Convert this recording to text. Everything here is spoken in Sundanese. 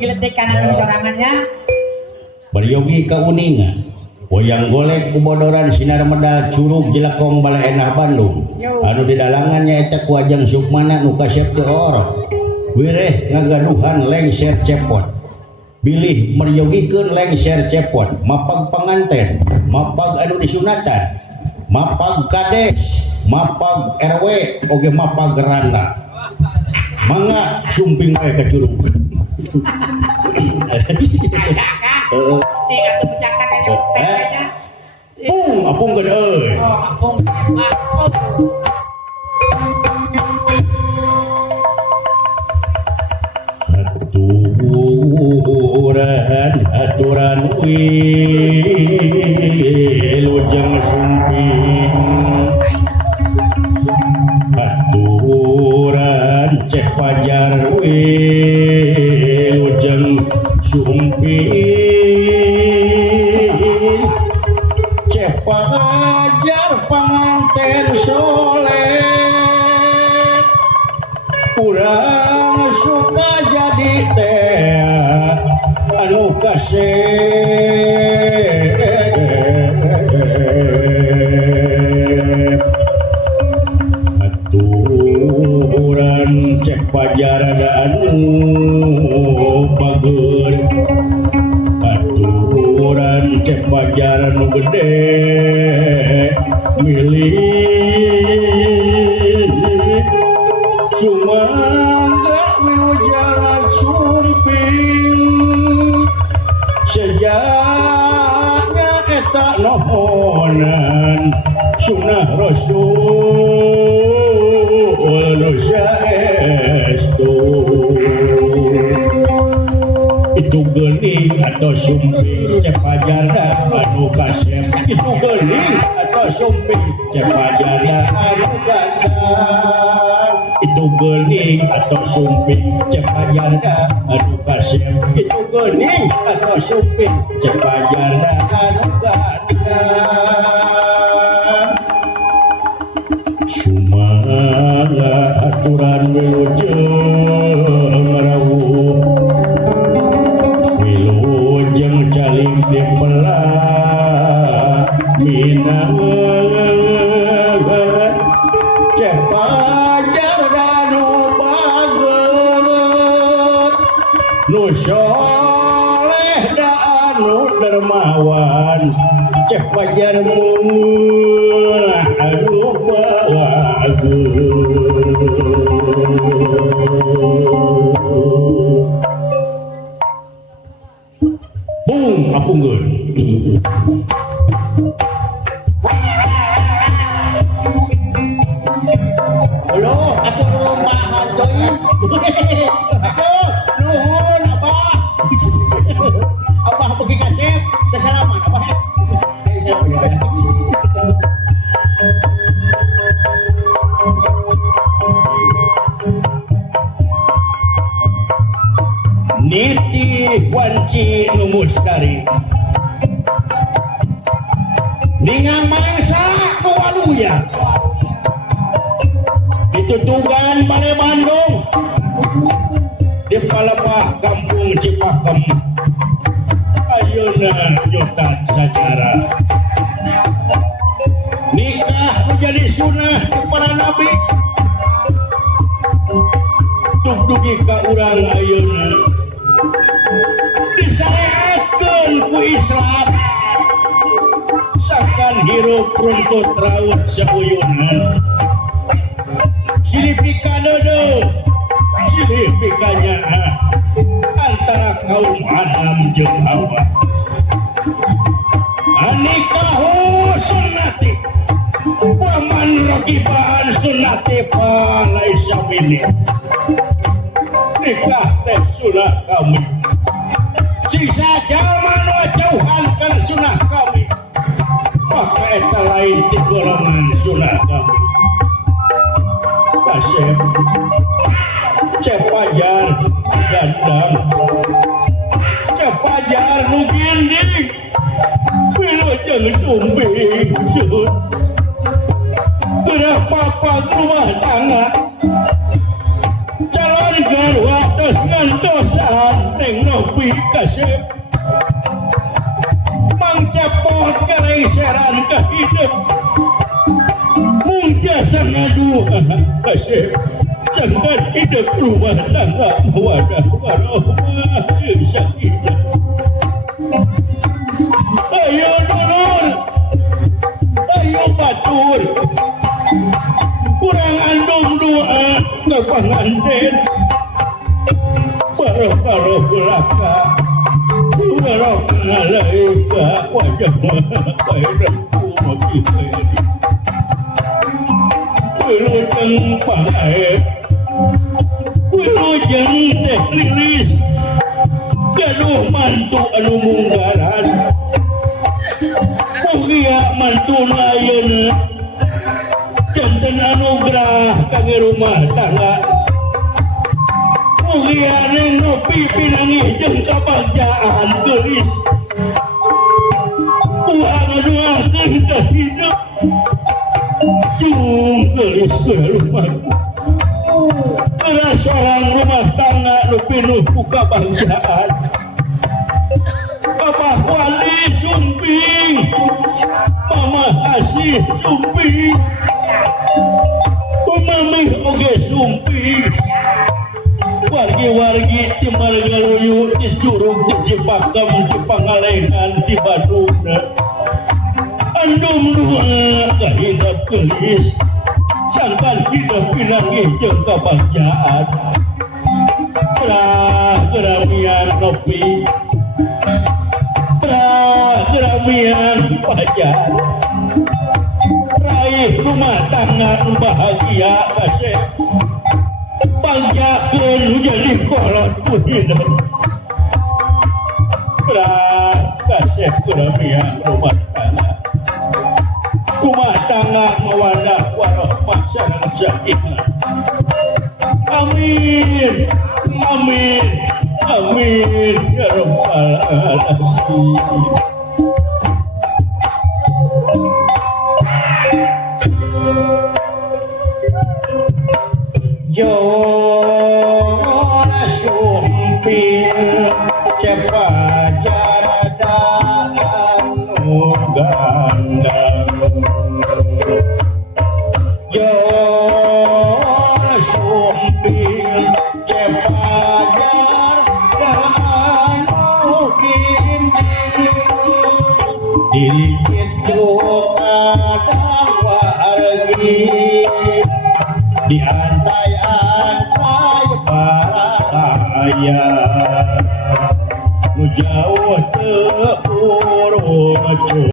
Geletik kanan sorangannya. Beryogi ke Uninga. Wayang golek kubodoran sinar medal curug Jilakong Balai Endah Bandung. Anu di dalangannya eta ku Ajeng Sukmana nu kasep teu orok. Wireh ngagaduhan lengser cepot. Bilih meryogikeun lengser cepot, mapag panganten, mapag anu disunatan, mapag kades, mapag RW oge mapag randa. Mangga sumping wae ka curug. Cik atuh pecakan aja temanya. Apung geun euy. Apung. Aturan wilujeng sumping. Aturan cek pajar wilujeng sumping. Cek pajar panganten soleh. Kurang suka jadi teh anu kasep. Aturan cek pajar ada anu bagur. Aturan cek pajar anu gede milih sumangga wilujeng sumping. Sejaknya eta nohonan sunnah Rasul nu saestu. Itu geuning atau sumping cek pajarna anu kasep. Itu geuning atau sumping cek pajarna anu gandang. Itu geuning atau sumping cek pajarna anu kasep. Itu geuning atau sumping cek pajarna anu gandang. Sumangga aturan wilujeng rawuh. Wilujeng caling dipelah minang. Cek pajar anu bagus. Nu soleh da anu dermawan. Cek pajarmu anu bagus. Apunggeun. Halo, atuh rombahan deui. Aduh, nuhun Abah. Abah beuki kasep, sasalaman Abah. Niti wanci nu mustari ningang mangsa nu waluya ditutugan Balai Bandung di Palembah Kampung Cipakem. Ayeuna nyotat sajarah nikah menjadi sunnah di para nabi. Dugi ka urang ayeuna disyariatkeun ku Islam. Sakan hirup runtut raut sauyunan. Silih pika deudeuh, silih pika nyaha antara kaum Adam jeung Hawa. Anikahu sunnati wa man raqiban sunnati fa laisa minni. Nikah teh sunnah kami. Sisa jalma nu jauhankeun sunnah kami, maka eta lain ti golongan sunnah kami. Kasep cek pajar gandang, cek pajar nu ginding, wilujeng sumping sun. Gerak papa rumah tangga calon garwa terus ngantosan ngopi kasep mangcepot kaleseran ka hidup mujasa ngadu kasep jangan hidup rumah tangga mawadah warohmah sakinah. Ayo dulur, ayo batur, kurang andung doa ke pengantin, baroh-baroh belaka, baroh ngalaika wajah kairku makiperi, wilujeng pangaib, wilujeng teh lilis, gaduh mantu anu munggaran. Mugia mantu layeuna janten anugerah kangge rumah tangga. Mugia neng ngopi pinangih jeung kabagjaan geulis. Ulah ngadoakeun ka hidup cung geulis ke rumah. Geura seorang rumah tangga nu pinuh ku kabagjaan. Bapak Wali Sumping, Mama Asih Sumping, Mami oge Sumping, wargi-wargi di Margaluyu, di Curug, di Cipakam, di Pangalengan, di Bandung, andum dua kahidap gelis, sangkan hidup pinangih jeung kabagjaan, geramian ngopi. Geramian pajar raih rumah tangga bahagia kasep pangjakeun jadi kolot ku hidup kasep geramian rumah tangga mawadah warohmah sareng sakinah. Amin amin amin ya rabbal alamin. Jona Sumping cepajar anu gandang Jona Sumping cepajar anu ginding diri itu kadang wargi di antai-antai baraya nu jauh teu urut